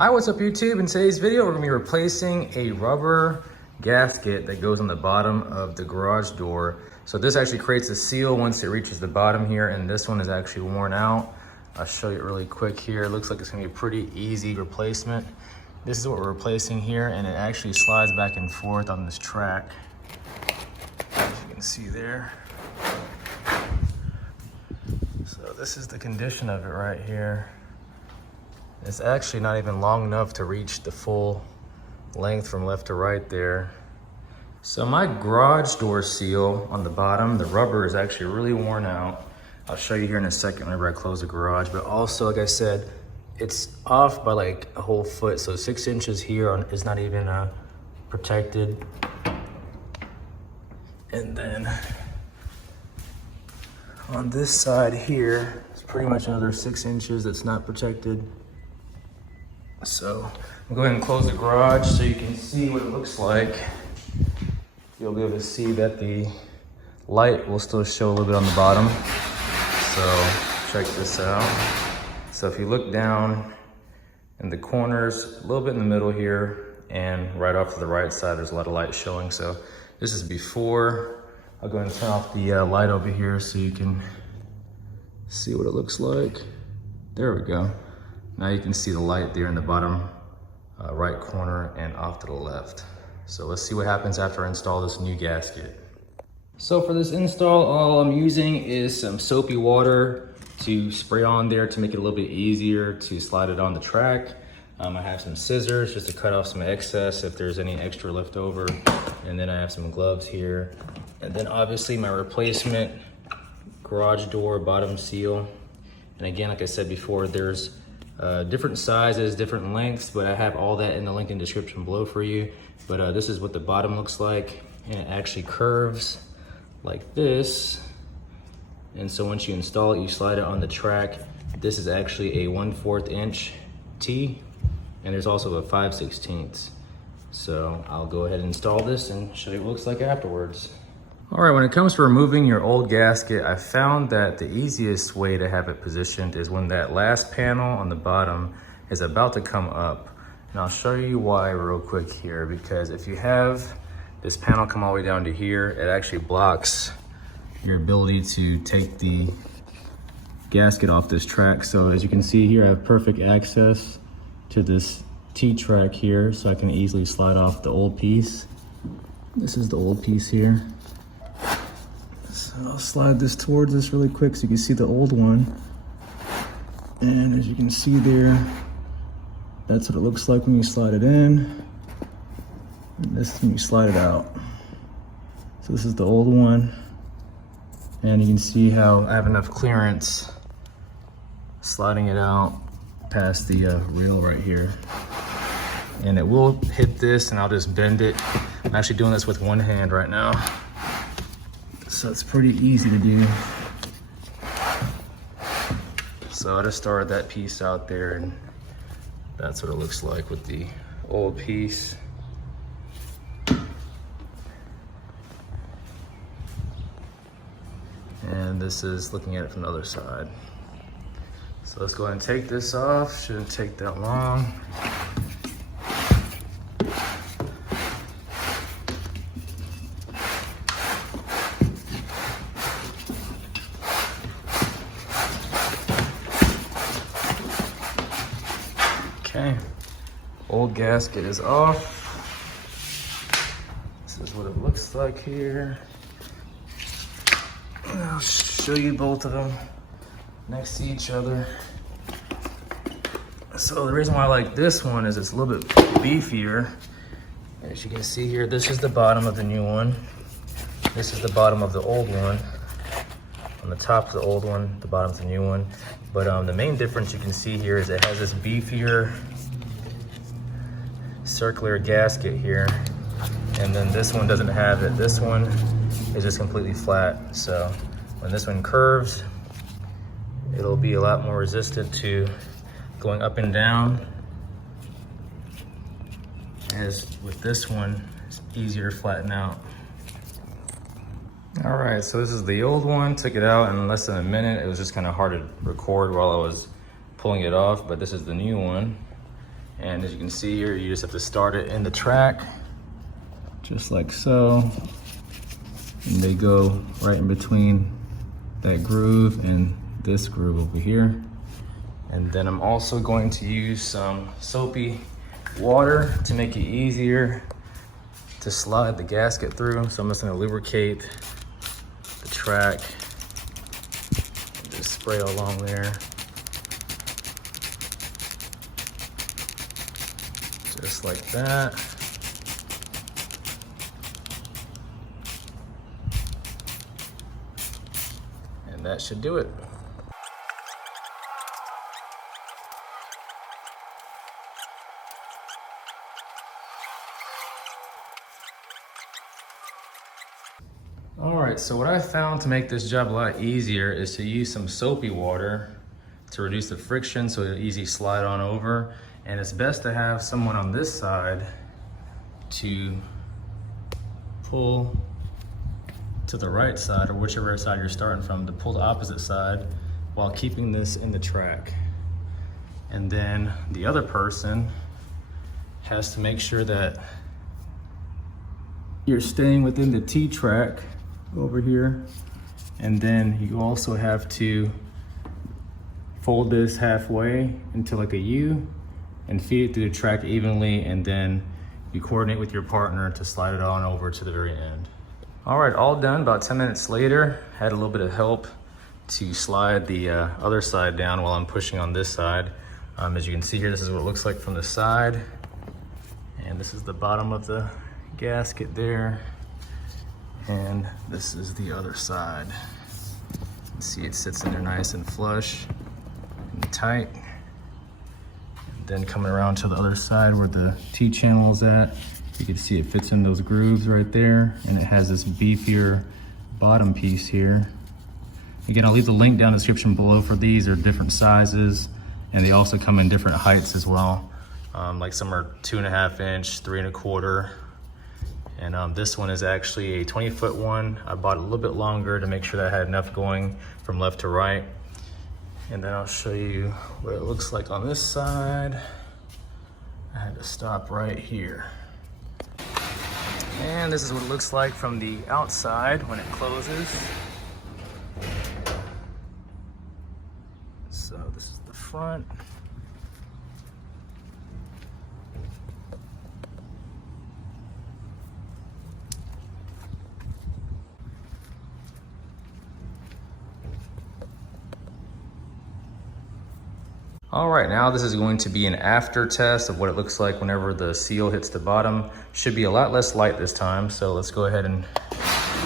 Hi, what's up YouTube? In today's video, we're gonna be replacing a rubber gasket that goes on the bottom of the garage door. So this actually creates a seal once it reaches the bottom here, and this one is actually worn out. I'll show you really quick here. It looks like it's gonna be a pretty easy replacement. This is what we're replacing here, and it actually slides back and forth on this track. As you can see there. So this is the condition of it right here. It's actually not even long enough to reach the full length from left to right there. So my garage door seal on the bottom, the rubber is actually really worn out. I'll show you here in a second whenever I close the garage, but also, like I said, it's off by like a whole foot. So 6 inches here is not even protected. And then on this side here, it's pretty much another 6 inches that's not protected. So I'm going to close the garage so you can see what it looks like. You'll be able to see that the light will still show a little bit on the bottom. So check this out. So if you look down in the corners, a little bit in the middle here, and right off to the right side, there's a lot of light showing. So this is before. I'll go ahead and turn off the light over here so you can see what it looks like. There we go. Now you can see the light there in the bottom right corner and off to the left. So let's see what happens after I install this new gasket. So for this install, all I'm using is some soapy water to spray on there to make it a little bit easier to slide it on the track. I have some scissors just to cut off some excess if there's any extra left over. And then I have some gloves here. And then obviously my replacement garage door bottom seal. And again, like I said before, there's different sizes, different lengths, but I have all that in the link in the description below for you. But this is what the bottom looks like, and it actually curves like this. And so once you install it, you slide it on the track. This is actually a 1/4 inch T, and there's also a 5/16. So I'll go ahead and install this and show you what it looks like afterwards. All right, when it comes to removing your old gasket, I found that the easiest way to have it positioned is when that last panel on the bottom is about to come up. And I'll show you why real quick here, because if you have this panel come all the way down to here, it actually blocks your ability to take the gasket off this track. So as you can see here, I have perfect access to this T-track here, so I can easily slide off the old piece. This is the old piece here. So I'll slide this towards us really quick so you can see the old one. And as you can see there, that's what it looks like when you slide it in. And this is when you slide it out. So this is the old one. And you can see how I have enough clearance sliding it out past the reel right here. And it will hit this, and I'll just bend it. I'm actually doing this with one hand right now. So it's pretty easy to do. So I just started that piece out there, and that's what it looks like with the old piece. And this is looking at it from the other side. So let's go ahead and take this off. Shouldn't take that long. Okay, old gasket is off. This is what it looks like here. I'll show you both of them next to each other. So the reason why I like this one is it's a little bit beefier. As you can see here, this is the bottom of the new one. This is the bottom of the old one. On the top of the old one, the bottom of the new one. But the main difference you can see here is it has this beefier circular gasket here. And then this one doesn't have it. This one is just completely flat. So when this one curves, it'll be a lot more resistant to going up and down. As with this one, it's easier to flatten out. All right, so this is the old one. Took it out in less than a minute. It was just kind of hard to record while I was pulling it off, but this is the new one. And as you can see here, you just have to start it in the track, just like so. And they go right in between that groove and this groove over here. And then I'm also going to use some soapy water to make it easier to slide the gasket through. So I'm just gonna lubricate the track and just spray along there. Just like that. And that should do it. All right, so what I found to make this job a lot easier is to use some soapy water to reduce the friction so it'll easy slide on over. And it's best to have someone on this side to pull to the right side, or whichever side you're starting from, to pull the opposite side while keeping this in the track. And then the other person has to make sure that you're staying within the T-track over here. And then you also have to fold this halfway into like a U and feed it through the track evenly, and then you coordinate with your partner to slide it on over to the very end. All right, all done. About 10 minutes later, had a little bit of help to slide the other side down while I'm pushing on this side. As you can see here, this is what it looks like from the side. And this is the bottom of the gasket there. And this is the other side. You see it sits in there nice and flush and tight. And then coming around to the other side where the T-channel is at, you can see it fits in those grooves right there, and it has this beefier bottom piece here. Again, I'll leave the link down in the description below for these. They're different sizes, and they also come in different heights as well. Like some are 2.5 inch, 3 1/4. And this one is actually a 20-foot one. I bought it a little bit longer to make sure that I had enough going from left to right. And then I'll show you what it looks like on this side. I had to stop right here. And this is what it looks like from the outside when it closes. So this is the front. All right, now this is going to be an after test of what it looks like whenever the seal hits the bottom. Should be a lot less light this time, so let's go ahead and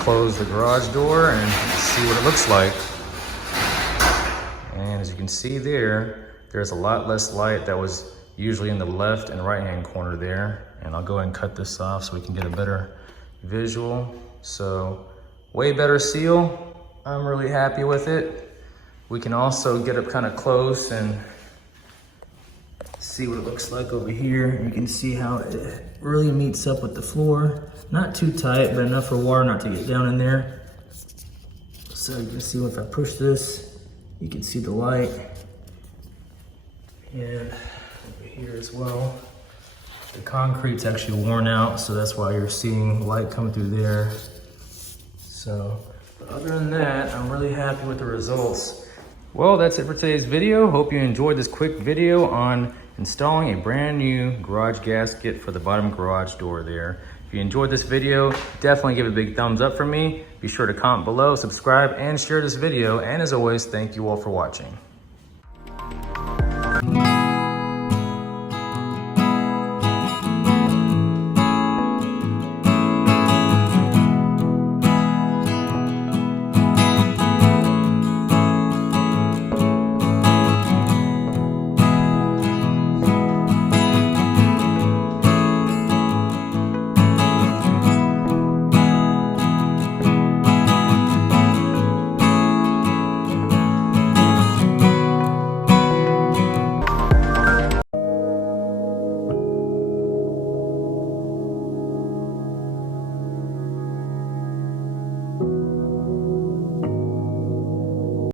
close the garage door and see what it looks like. And as you can see there's a lot less light that was usually in the left and right hand corner there. And I'll go ahead and cut this off so we can get a better visual. So way better seal. I'm really happy with it. We can also get up kind of close and see what it looks like over here. You can see how it really meets up with the floor. Not too tight, but enough for water not to get down in there. So you can see if I push this, you can see the light. And over here as well. The concrete's actually worn out, so that's why you're seeing light come through there. So, but other than that, I'm really happy with the results. Well, that's it for today's video. Hope you enjoyed this quick video on installing a brand new garage gasket for the bottom garage door there. If you enjoyed this video, definitely give it a big thumbs up for me. Be sure to comment below, subscribe, and share this video. And as always, thank you all for watching.